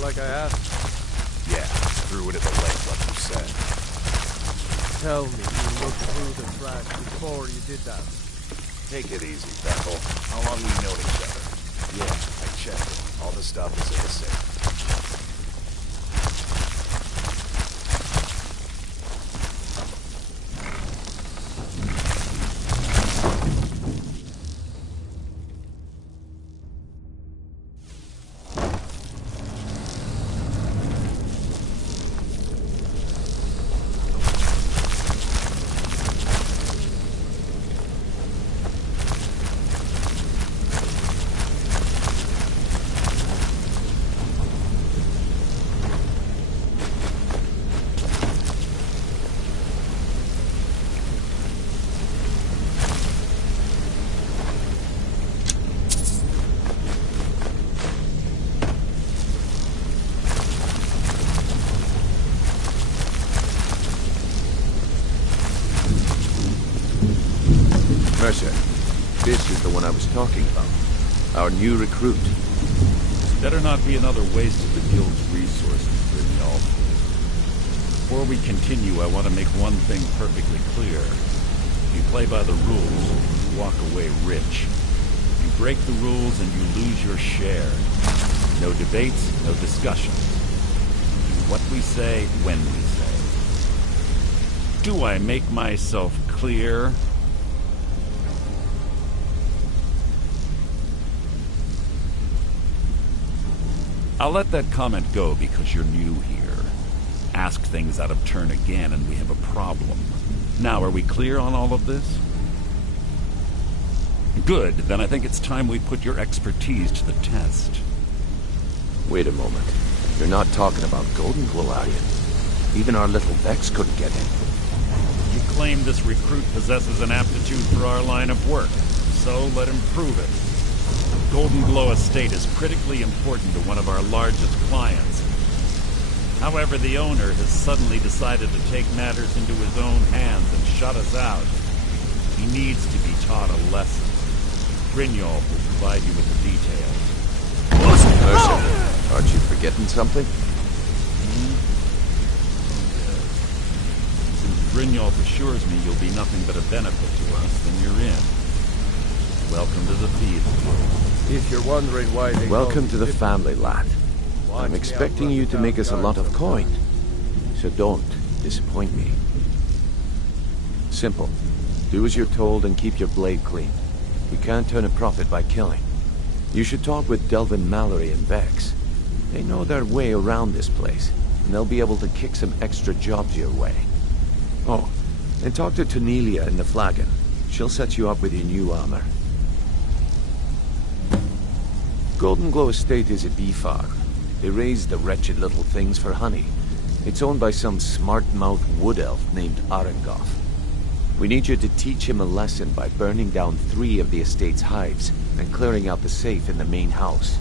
like I asked? Yeah, threw it at the lake like you said. Tell me you looked through the trash before you did that. Take it easy, Bethel. How long we known each other? Yeah, I checked it. All the stuff is in the safe. Mercer, this is the one I was talking about. Our new recruit. Better not be another waste of the Guild's resources, Grignol. Before we continue, I want to make one thing perfectly clear. If you play by the rules, you walk away rich. You break the rules and you lose your share. No debates, no discussions. Do what we say, when we say. Do I make myself clear? I'll let that comment go because you're new here. Ask things out of turn again and we have a problem. Now, are we clear on all of this? Good, then I think it's time we put your expertise to the test. Wait a moment. You're not talking about Golden Glow, are you? Even our little Vex couldn't get in. You claim this recruit possesses an aptitude for our line of work, so let him prove it. Golden Glow Estate is critically important to one of our largest clients. However, the owner has suddenly decided to take matters into his own hands and shut us out. He needs to be taught a lesson. Grignol will provide you with the details. Mercer, aren't you forgetting something? Since Grignol assures me you'll be nothing but a benefit to us, then you're in. Welcome to the Theives Guild. If you're wondering why they Welcome to the family, lad. I'm expecting you to make us a lot of coin, so don't disappoint me. Simple. Do as you're told and keep your blade clean. We can't turn a profit by killing. You should talk with Delvin Mallory and Vex. They know their way around this place, and they'll be able to kick some extra jobs your way. Oh, and talk to Tanelia in the Flagon. She'll set you up with your new armor. Golden Glow Estate is a bee farm. They raise the wretched little things for honey. It's owned by some smart-mouthed wood elf named Arengoth. We need you to teach him a lesson by burning down 3 of the estate's hives and clearing out the safe in the main house.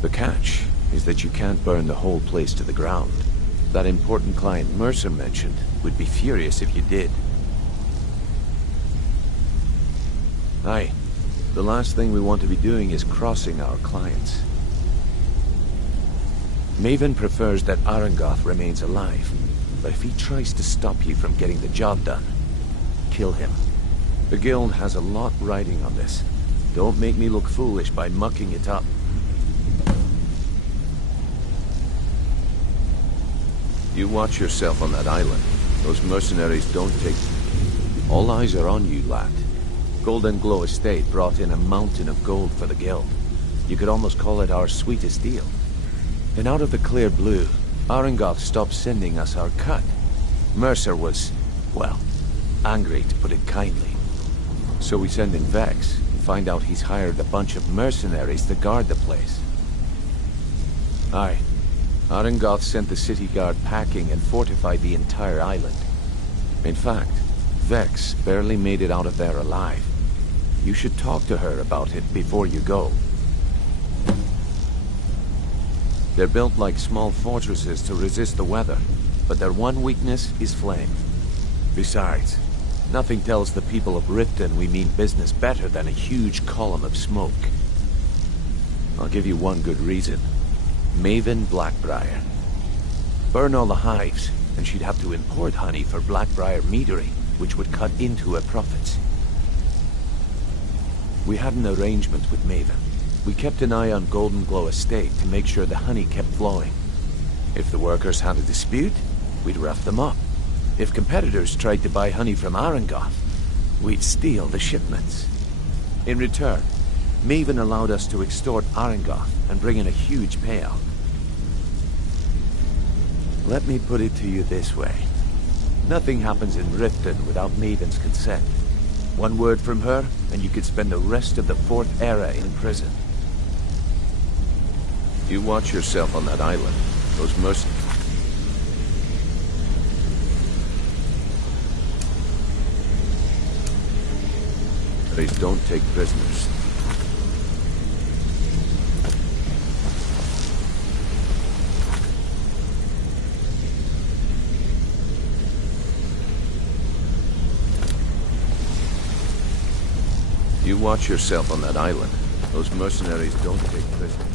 The catch is that you can't burn the whole place to the ground. That important client Mercer mentioned would be furious if you did. Aye. The last thing we want to be doing is crossing our clients. Maven prefers that Arengoth remains alive, but if he tries to stop you from getting the job done, kill him. The Guild has a lot riding on this. Don't make me look foolish by mucking it up. You watch yourself on that island. Those mercenaries don't take... All eyes are on you, lad. Golden Glow Estate brought in a mountain of gold for the Guild. You could almost call it our sweetest deal. Then out of the clear blue, Arengoth stopped sending us our cut. Mercer was, well, angry to put it kindly. So we send in Vex and find out he's hired a bunch of mercenaries to guard the place. Aye. Arengoth sent the city guard packing and fortified the entire island. In fact, Vex barely made it out of there alive. You should talk to her about it before you go. They're built like small fortresses to resist the weather, but their one weakness is flame. Besides, nothing tells the people of Riften we mean business better than a huge column of smoke. I'll give you one good reason. Maven Blackbriar. Burn all the hives, and she'd have to import honey for Blackbriar meadery, which would cut into her profits. We had an arrangement with Maven. We kept an eye on Golden Glow Estate to make sure the honey kept flowing. If the workers had a dispute, we'd rough them up. If competitors tried to buy honey from Arangoth, we'd steal the shipments. In return, Maven allowed us to extort Arangoth and bring in a huge payout. Let me put it to you this way. Nothing happens in Riften without Maven's consent. One word from her, and you could spend the rest of the Fourth Era in prison. You watch yourself on that island. Those mercenaries don't take prisoners. You watch yourself on that island. Those mercenaries don't take prisoners.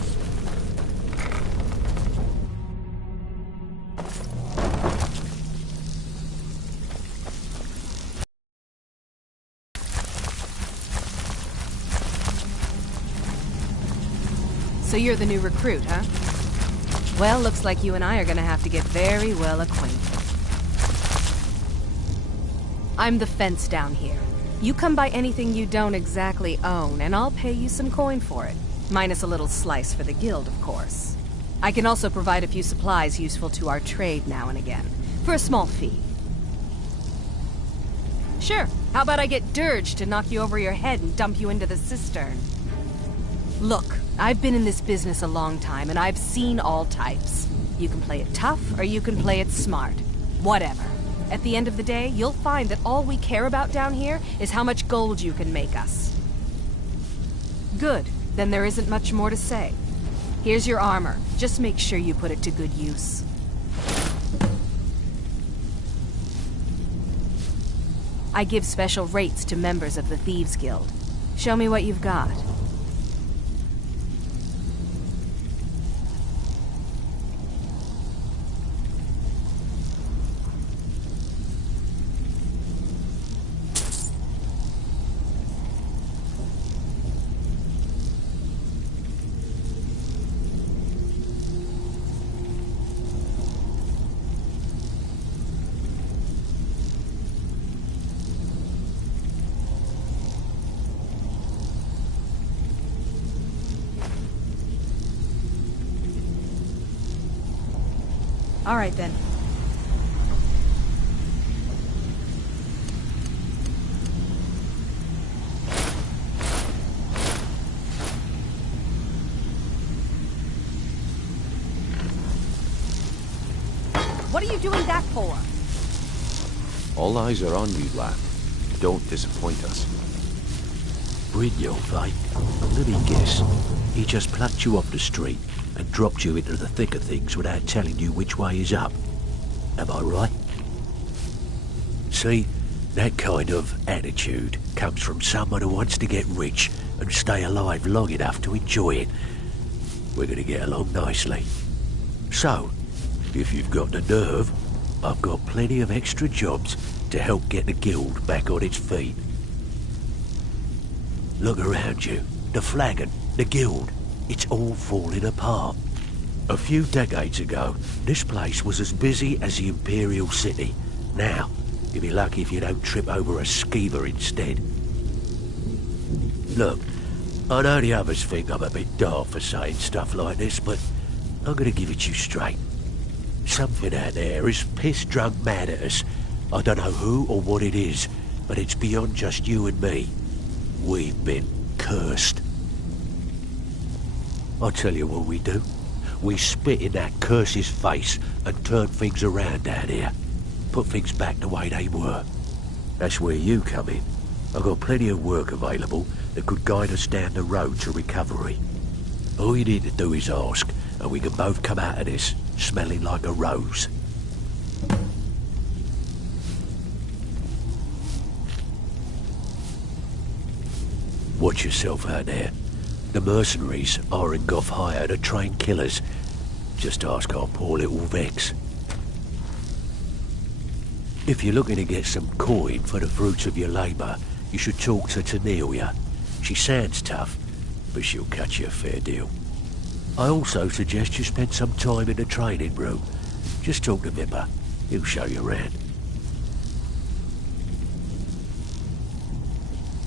So you're the new recruit, huh? Well, looks like you and I are gonna have to get very well acquainted. I'm the fence down here. You come by anything you don't exactly own, and I'll pay you some coin for it. Minus a little slice for the guild, of course. I can also provide a few supplies useful to our trade now and again, for a small fee. Sure, how about I get Dirge to knock you over your head and dump you into the cistern? Look, I've been in this business a long time, and I've seen all types. You can play it tough, or you can play it smart. Whatever. At the end of the day, you'll find that all we care about down here is how much gold you can make us. Good. Then there isn't much more to say. Here's your armor. Just make sure you put it to good use. I give special rates to members of the Thieves Guild. Show me what you've got. All right, then. What are you doing that for? All eyes are on you, lad. Don't disappoint us. Brynjolf, eh? Let me guess. He just plucked you off the street and dropped you into the thick of things without telling you which way is up. Am I right? See, that kind of attitude comes from someone who wants to get rich and stay alive long enough to enjoy it. We're gonna get along nicely. So, if you've got the nerve, I've got plenty of extra jobs to help get the guild back on its feet. Look around you. The flagon, the guild, it's all falling apart. A few decades ago, this place was as busy as the Imperial City. Now, you'll be lucky if you don't trip over a skeever instead. Look, I know the others think I'm a bit daft for saying stuff like this, but I'm gonna give it to you straight. Something out there is piss-drunk mad at us. I don't know who or what it is, but it's beyond just you and me. We've been cursed. I'll tell you what we do. We spit in that curse's face and turn things around down here. Put things back the way they were. That's where you come in. I've got plenty of work available that could guide us down the road to recovery. All you need to do is ask, and we can both come out of this smelling like a rose. Watch yourself out there. The mercenaries Arangoth hired to train killers. Just ask our poor little Vex. If you're looking to get some coin for the fruits of your labour, you should talk to Tanelia. She sounds tough, but she'll cut you a fair deal. I also suggest you spend some time in the training room. Just talk to Vipper. He'll show you around.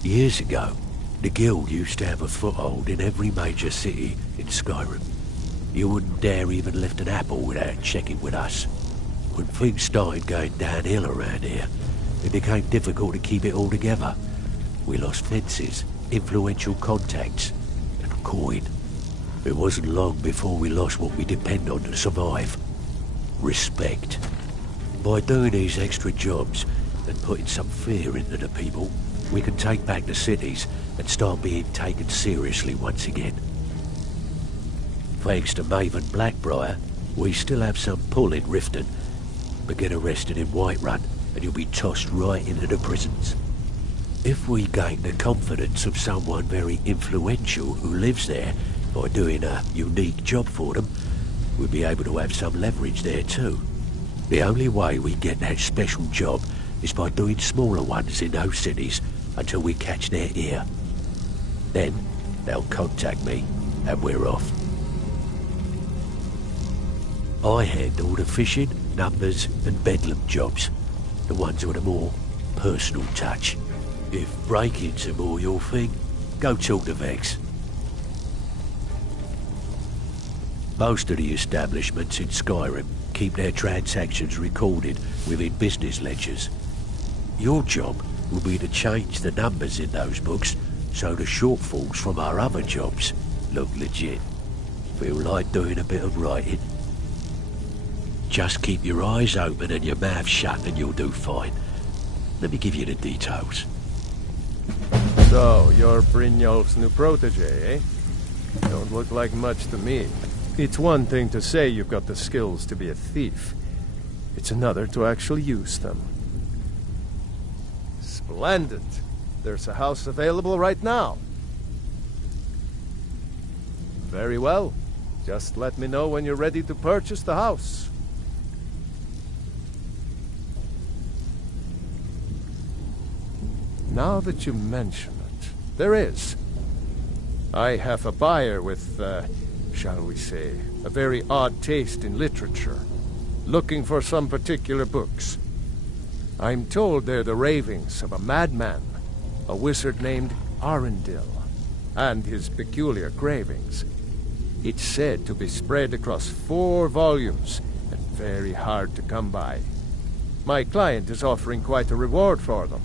Years ago, the guild used to have a foothold in every major city in Skyrim. You wouldn't dare even lift an apple without checking with us. When things started going downhill around here, it became difficult to keep it all together. We lost fences, influential contacts, and coin. It wasn't long before we lost what we depend on to survive. Respect. By doing these extra jobs and putting some fear into the people, we can take back the cities and start being taken seriously once again. Thanks to Maven Blackbriar, we still have some pull in Riften, but get arrested in Whiterun and you'll be tossed right into the prisons. If we gain the confidence of someone very influential who lives there by doing a unique job for them, we'll be able to have some leverage there too. The only way we get that special job is by doing smaller ones in those cities until we catch their ear. Then they'll contact me and we're off. I handle the fishing, numbers and bedlam jobs, the ones with a more personal touch. If break-ins are more your thing, go talk to Vex. Most of the establishments in Skyrim keep their transactions recorded within business ledgers. Your job will be to change the numbers in those books so the shortfalls from our other jobs look legit. Feel like doing a bit of writing? Just keep your eyes open and your mouth shut and you'll do fine. Let me give you the details. So, you're Brynjolf's new protege, eh? Don't look like much to me. It's one thing to say you've got the skills to be a thief. It's another to actually use them. Splendid. There's a house available right now. Very well. Just let me know when you're ready to purchase the house. Now that you mention it, there is. I have a buyer with, shall we say, a very odd taste in literature, looking for some particular books. I'm told they're the ravings of a madman, a wizard named Arundel, and his peculiar cravings. It's said to be spread across 4 volumes, and very hard to come by. My client is offering quite a reward for them,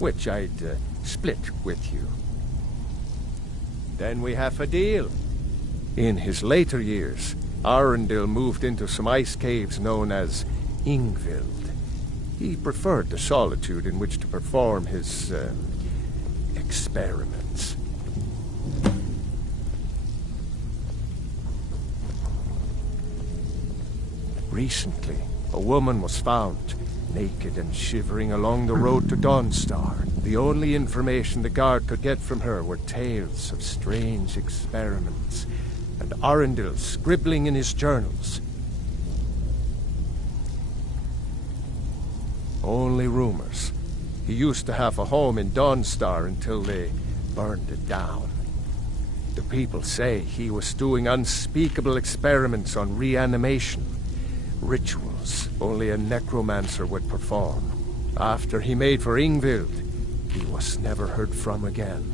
which I'd split with you. Then we have a deal. In his later years, Arundel moved into some ice caves known as Ingvild. He preferred the solitude in which to perform his experiments. Recently, a woman was found, naked and shivering along the road to Dawnstar. The only information the guard could get from her were tales of strange experiments, and Arundel scribbling in his journals. Only rumors. He used to have a home in Dawnstar until they burned it down. The people say he was doing unspeakable experiments on reanimation, rituals only a necromancer would perform. After he made for Ingvild, he was never heard from again.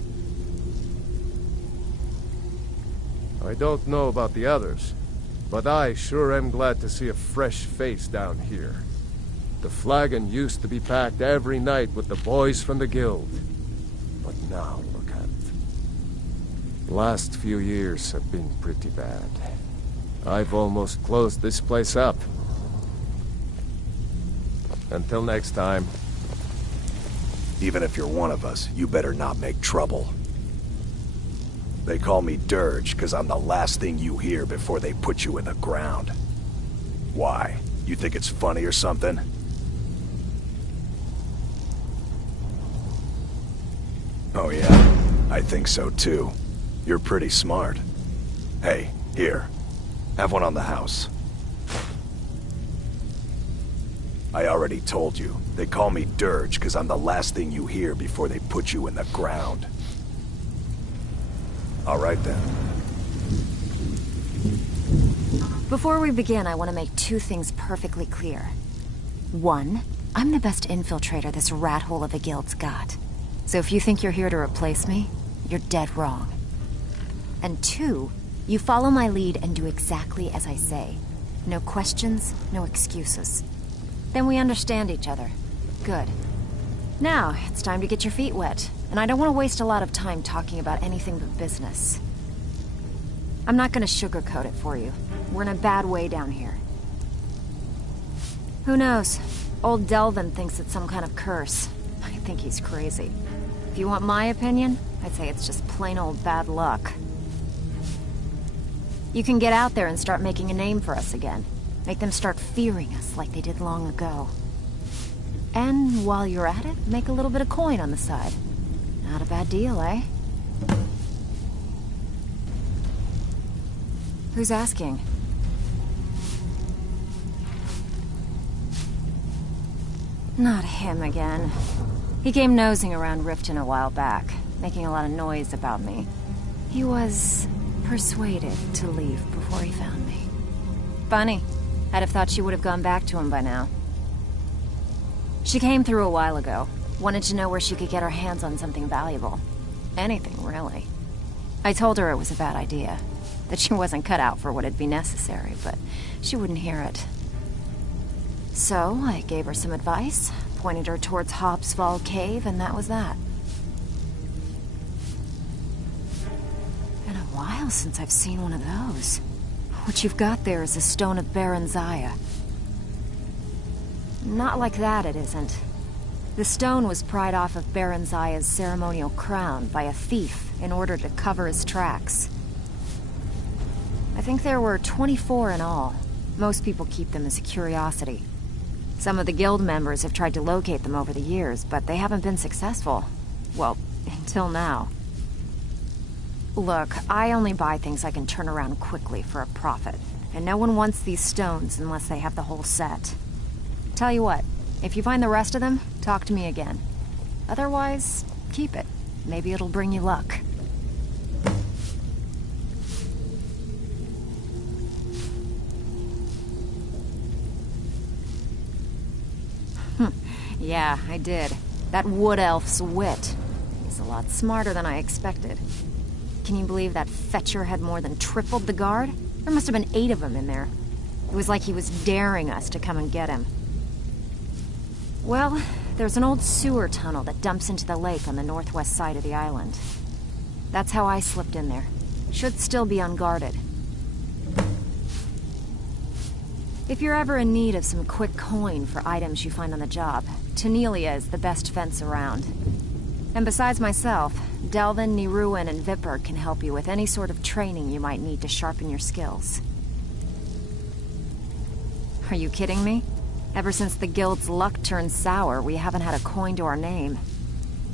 I don't know about the others, but I sure am glad to see a fresh face down here. The flagon used to be packed every night with the boys from the guild. But now, look at it. Last few years have been pretty bad. I've almost closed this place up. Until next time. Even if you're one of us, you better not make trouble. They call me Dirge because I'm the last thing you hear before they put you in the ground. Why? You think it's funny or something? Oh yeah, I think so too. You're pretty smart. Hey, here. Have one on the house. I already told you. They call me Dirge because I'm the last thing you hear before they put you in the ground. All right then. Before we begin, I want to make two things perfectly clear. One, I'm the best infiltrator this rat hole of a guild's got. So if you think you're here to replace me, you're dead wrong. And two, you follow my lead and do exactly as I say. No questions, no excuses. Then we understand each other. Good. Now, it's time to get your feet wet, and I don't want to waste a lot of time talking about anything but business. I'm not gonna sugarcoat it for you. We're in a bad way down here. Who knows? Old Delvin thinks it's some kind of curse. I think he's crazy. If you want my opinion, I'd say it's just plain old bad luck. You can get out there and start making a name for us again. Make them start fearing us like they did long ago. And while you're at it, make a little bit of coin on the side. Not a bad deal, eh? Who's asking? Not him again. He came nosing around Riften a while back, making a lot of noise about me. He was persuaded to leave before he found me. Funny. I'd have thought she would have gone back to him by now. She came through a while ago. Wanted to know where she could get her hands on something valuable. Anything, really. I told her it was a bad idea. That she wasn't cut out for what'd be necessary, but she wouldn't hear it. So, I gave her some advice, pointed her towards Hobsfall Cave, and that was that. Been a while since I've seen one of those. What you've got there is a stone of Baron Zaya. Not like that, it isn't. The stone was pried off of Baron Zaya's ceremonial crown by a thief in order to cover his tracks. I think there were 24 in all. Most people keep them as a curiosity. Some of the guild members have tried to locate them over the years, but they haven't been successful. Well, until now. Look, I only buy things I can turn around quickly for a profit, and no one wants these stones unless they have the whole set. Tell you what, if you find the rest of them, talk to me again. Otherwise, keep it. Maybe it'll bring you luck. Yeah, I did. That wood elf's wit. He's a lot smarter than I expected. Can you believe that fetcher had more than tripled the guard? There must have been 8 of them in there. It was like he was daring us to come and get him. Well, there's an old sewer tunnel that dumps into the lake on the northwest side of the island. That's how I slipped in there. Should still be unguarded. If you're ever in need of some quick coin for items you find on the job, Tanelia is the best fence around. And besides myself, Delvin, Niruin, and Vipper can help you with any sort of training you might need to sharpen your skills. Are you kidding me? Ever since the guild's luck turned sour, we haven't had a coin to our name.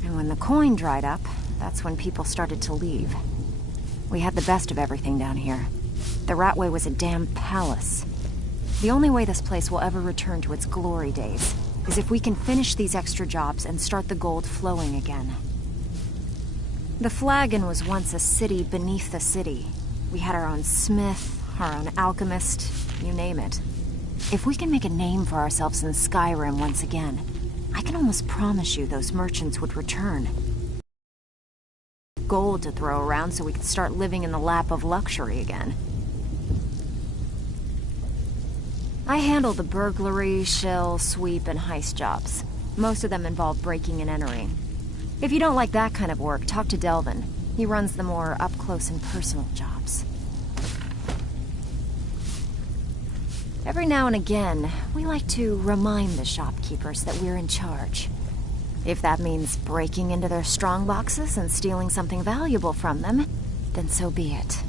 And when the coin dried up, that's when people started to leave. We had the best of everything down here. The Ratway was a damn palace. The only way this place will ever return to its glory days is if we can finish these extra jobs and start the gold flowing again. The Flagon was once a city beneath the city. We had our own smith, our own alchemist, you name it. If we can make a name for ourselves in Skyrim once again, I can almost promise you those merchants would return. Gold to throw around so we could start living in the lap of luxury again. I handle the burglary, shill, sweep, and heist jobs. Most of them involve breaking and entering. If you don't like that kind of work, talk to Delvin. He runs the more up-close and personal jobs. Every now and again, we like to remind the shopkeepers that we're in charge. If that means breaking into their strong boxes and stealing something valuable from them, then so be it.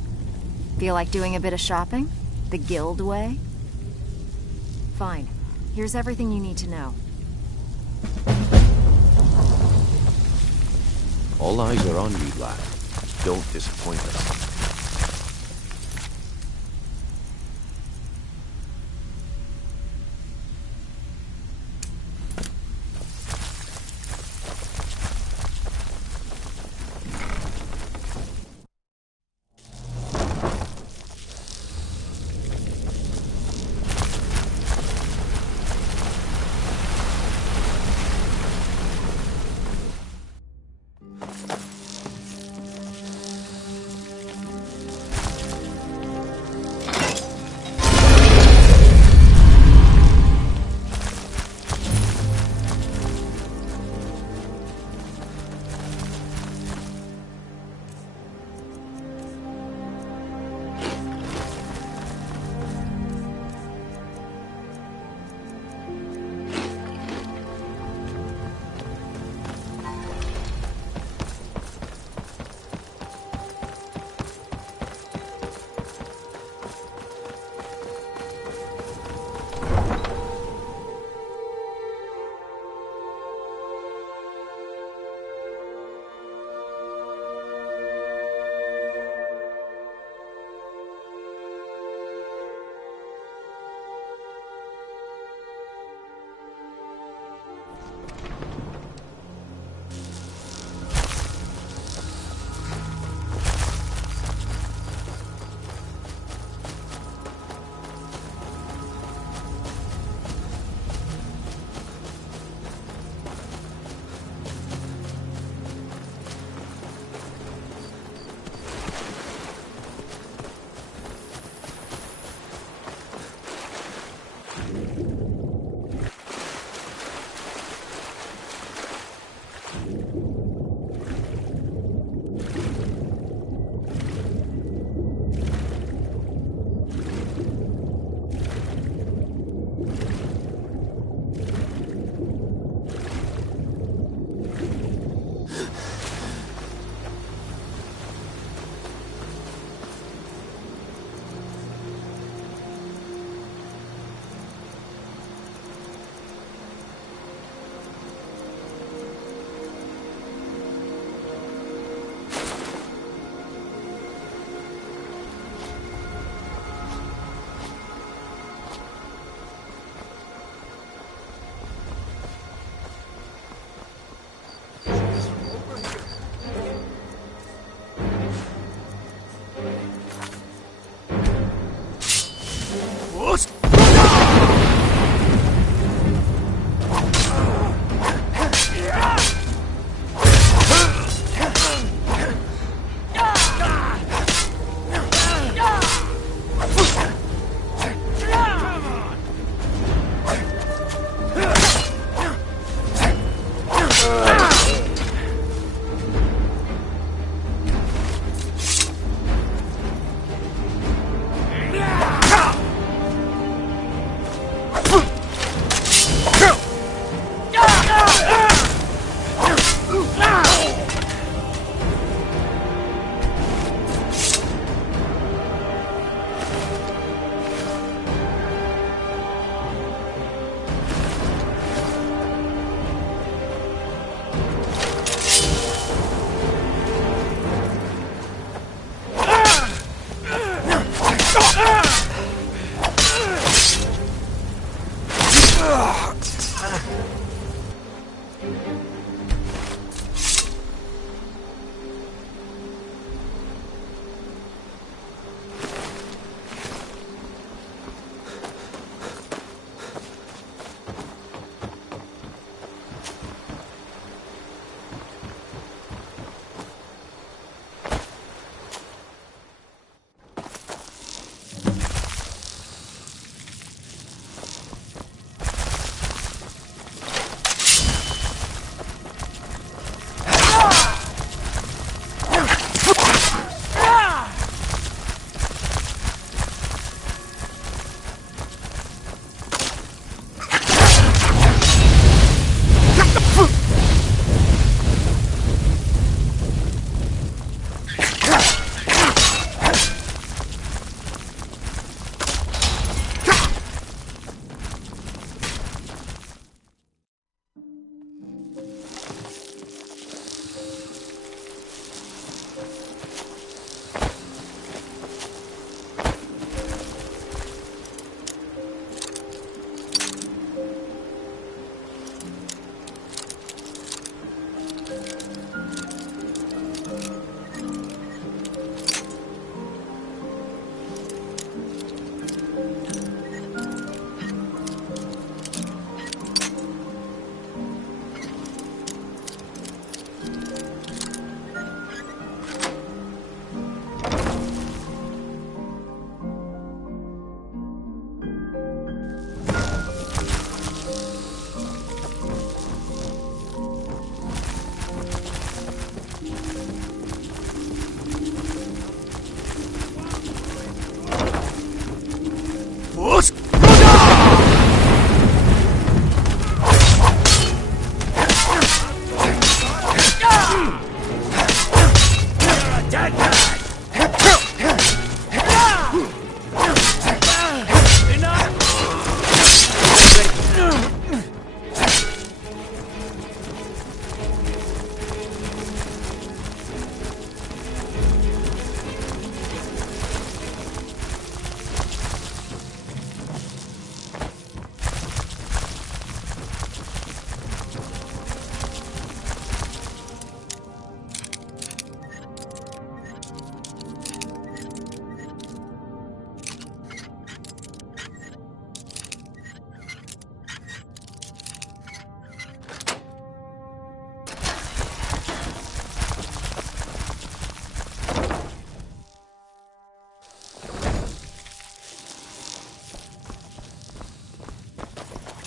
Feel like doing a bit of shopping? The guild way? Fine. Here's everything you need to know. All eyes are on you, lad. Don't disappoint us.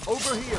Over here.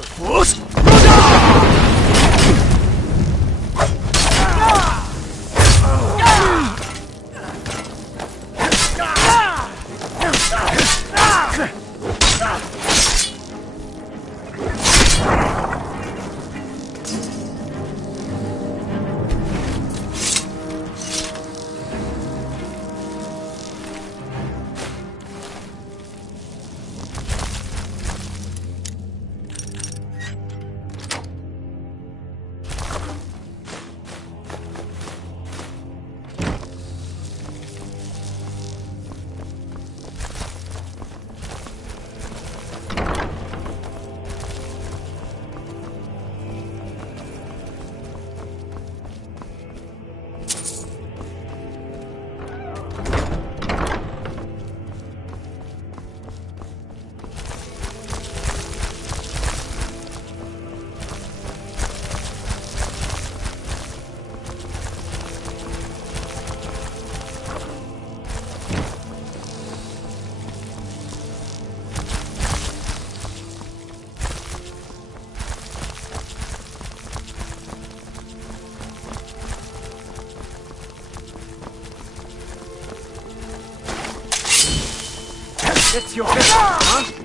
It's your business, huh?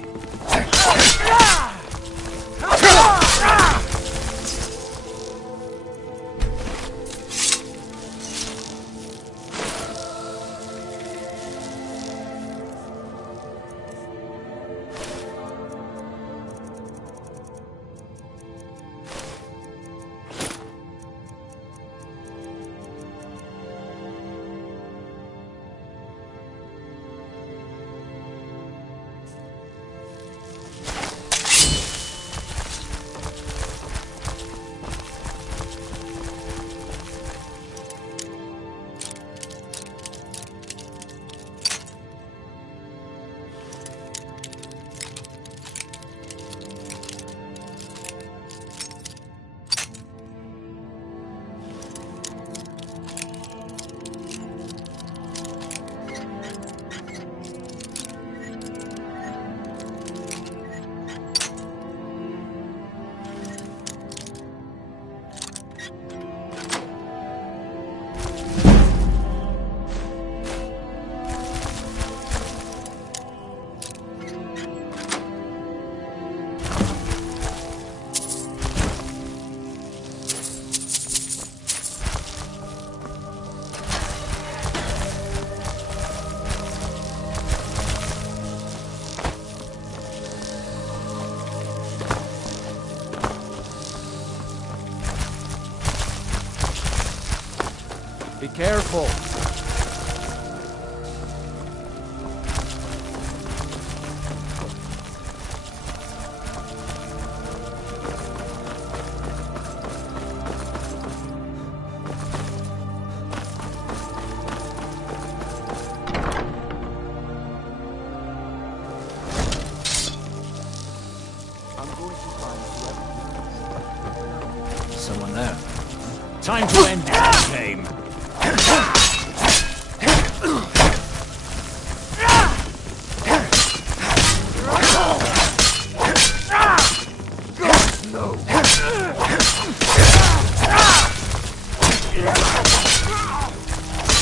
Be careful. Someone there. Time to end this game.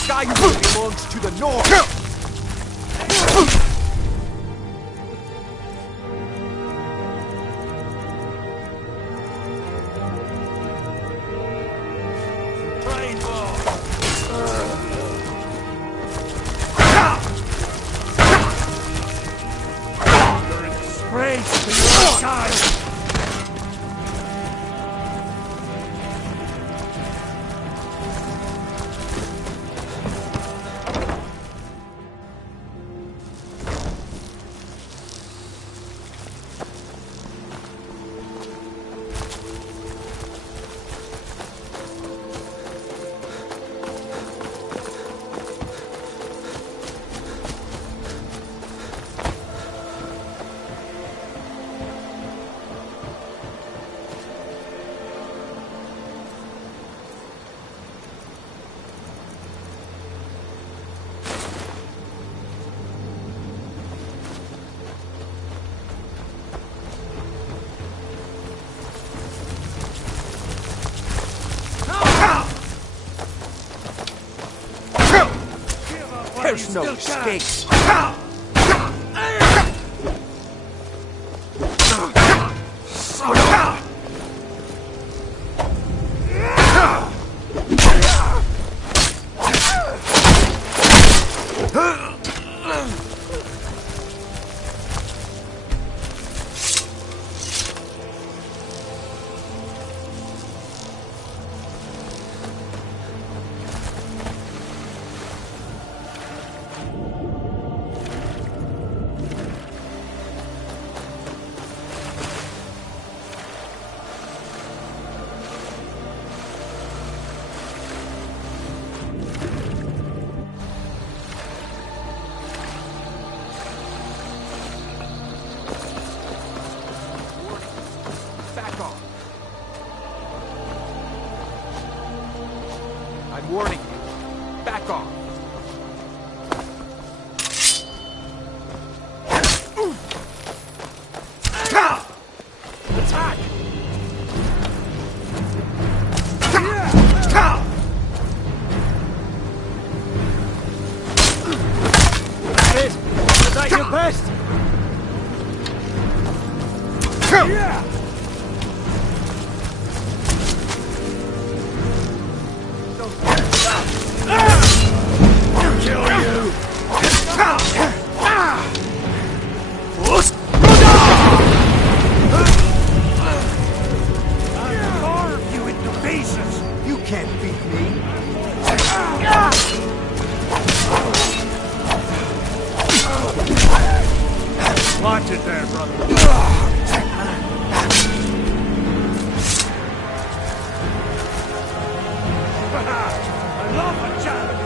Skyrim belongs to the north! There's no escape. that your best? Watch it there, brother. I love a challenge.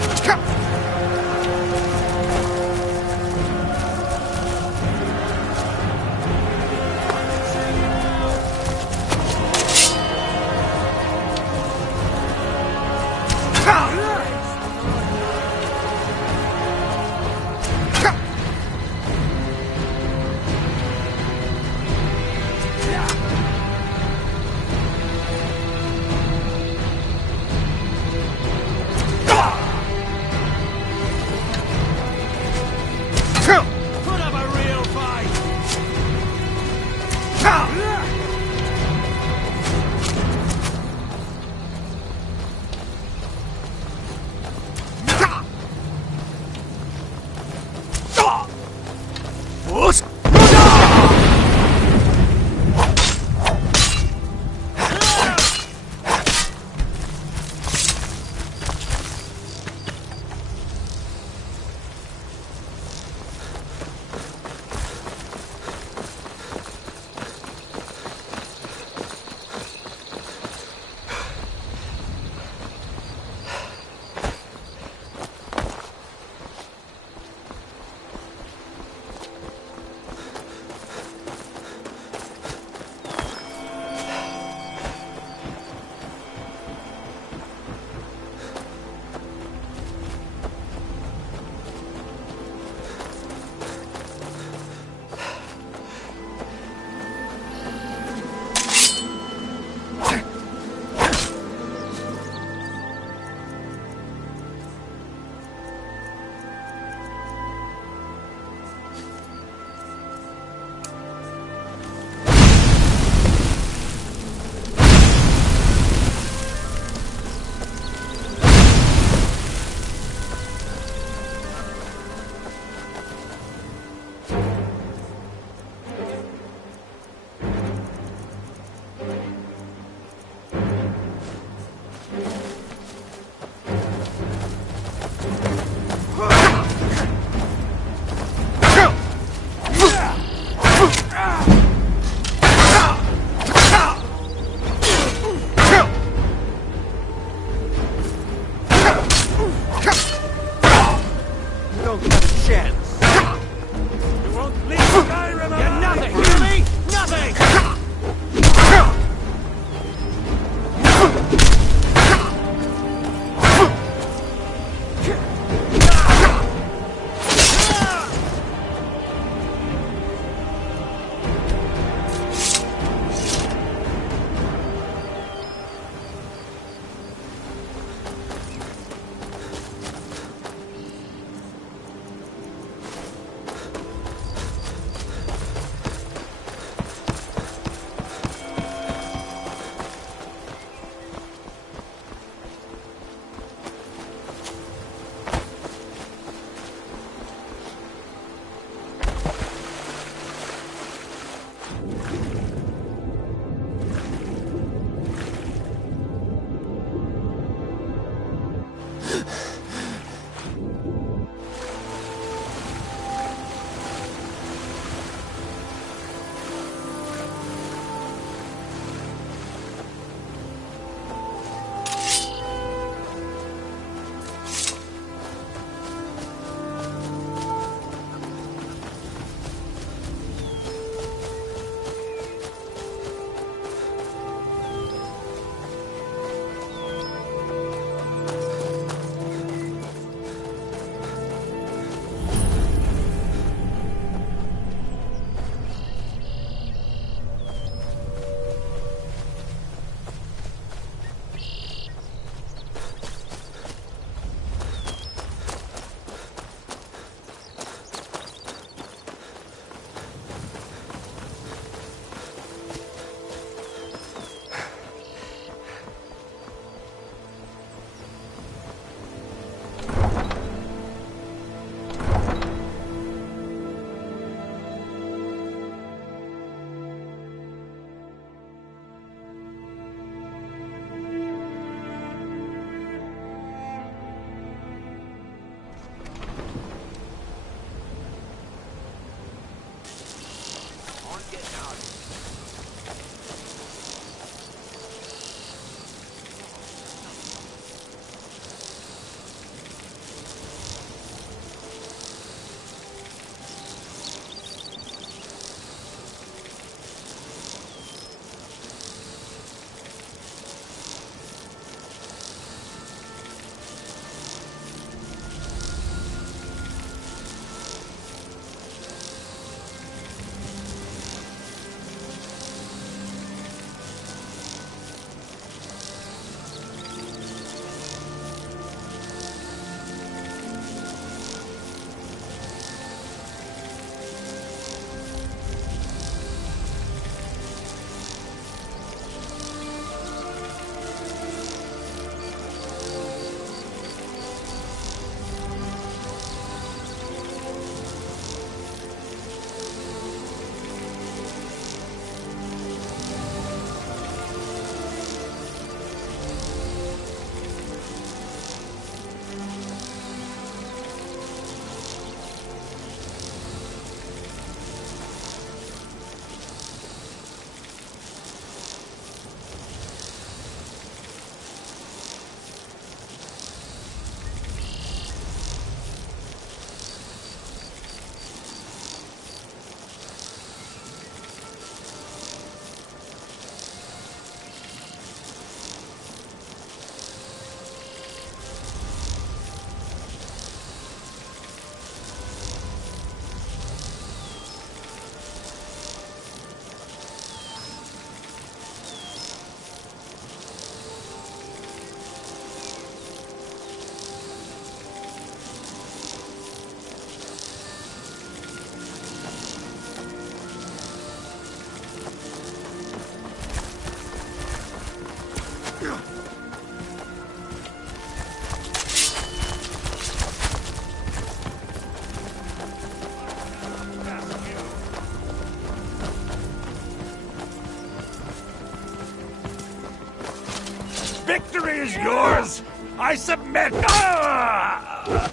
Victory is yours! I submit! Ah!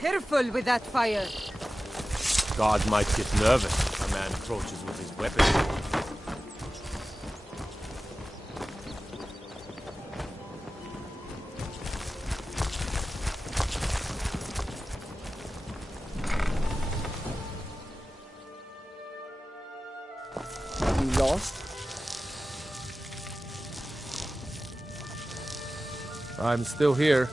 Careful with that fire. Guard might get nervous if a man approaches with his weapon. You lost? I'm still here.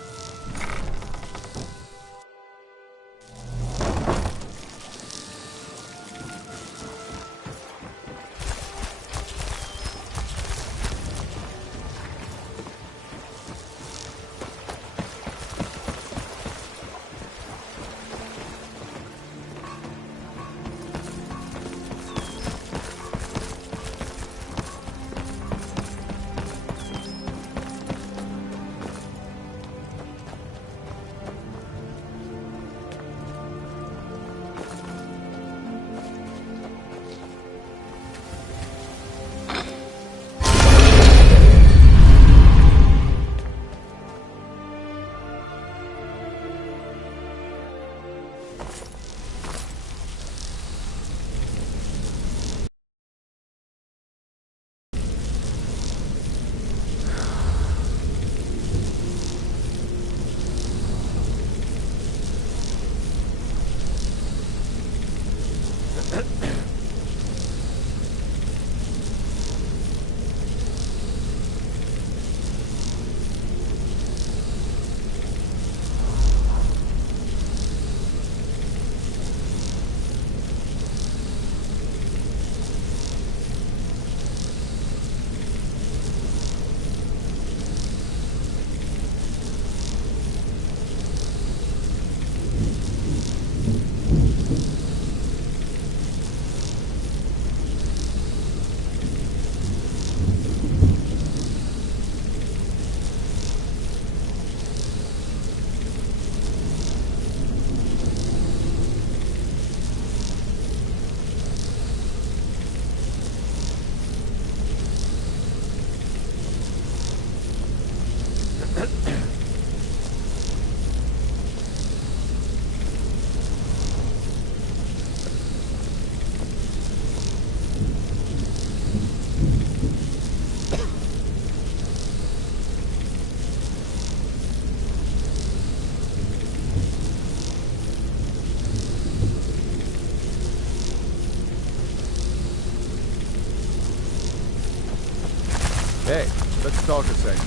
Hey, let's talk a sec.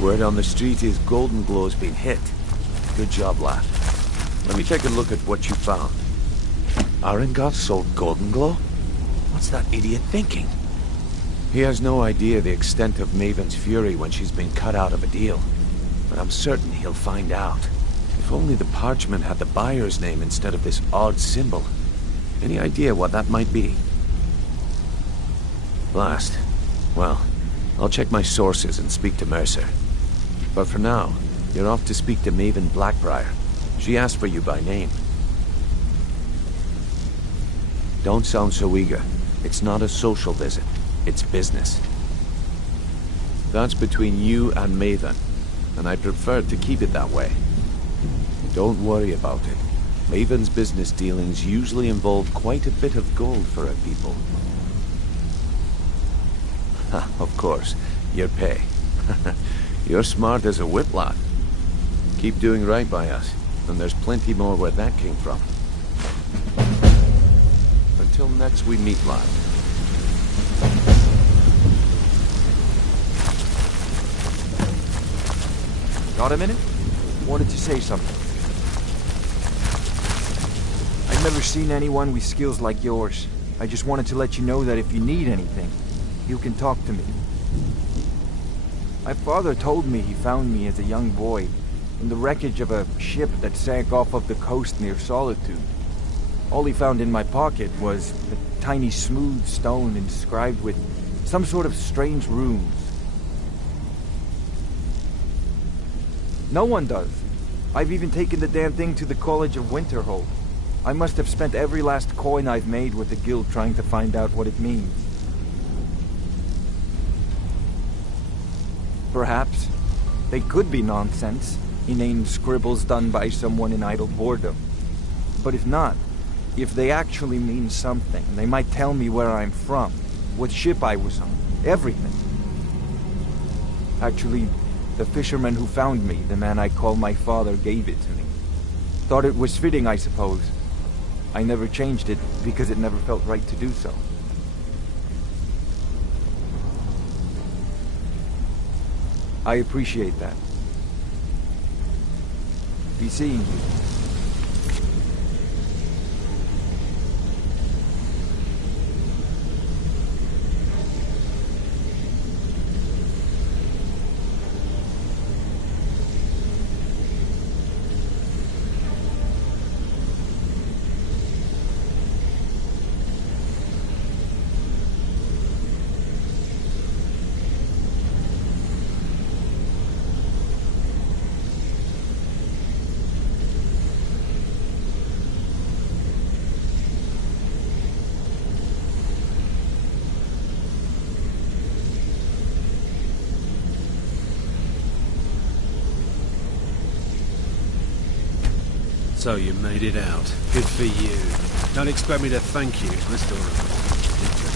Word on the street is Golden Glow's been hit. Good job, lad. Let me take a look at what you found. Arengar sold Golden Glow? What's that idiot thinking? He has no idea the extent of Maven's fury when she's been cut out of a deal. But I'm certain he'll find out. If only the parchment had the buyer's name instead of this odd symbol. Any idea what that might be? Last. Well, I'll check my sources and speak to Mercer. But for now, you're off to speak to Maven Blackbriar. She asked for you by name. Don't sound so eager. It's not a social visit. It's business. That's between you and Maven, and I prefer to keep it that way. Don't worry about it. Maven's business dealings usually involve quite a bit of gold for her people. Of course, your pay. You're smart as a whip, lad. Keep doing right by us, and there's plenty more where that came from. Until next we meet, lad. Got a minute? Wanted to say something. I've never seen anyone with skills like yours. I just wanted to let you know that if you need anything, you can talk to me. My father told me he found me as a young boy in the wreckage of a ship that sank off of the coast near Solitude. All he found in my pocket was a tiny smooth stone inscribed with some sort of strange runes. No one does. I've even taken the damn thing to the College of Winterhold. I must have spent every last coin I've made with the guild trying to find out what it means. Perhaps they could be nonsense, inane scribbles done by someone in idle boredom. But if not, if they actually mean something, they might tell me where I'm from, what ship I was on, everything. Actually, the fisherman who found me, the man I call my father, gave it to me. Thought it was fitting, I suppose. I never changed it because it never felt right to do so. I appreciate that. Be seeing you. So you made it out. Good for you. Don't expect me to thank you. I still remember.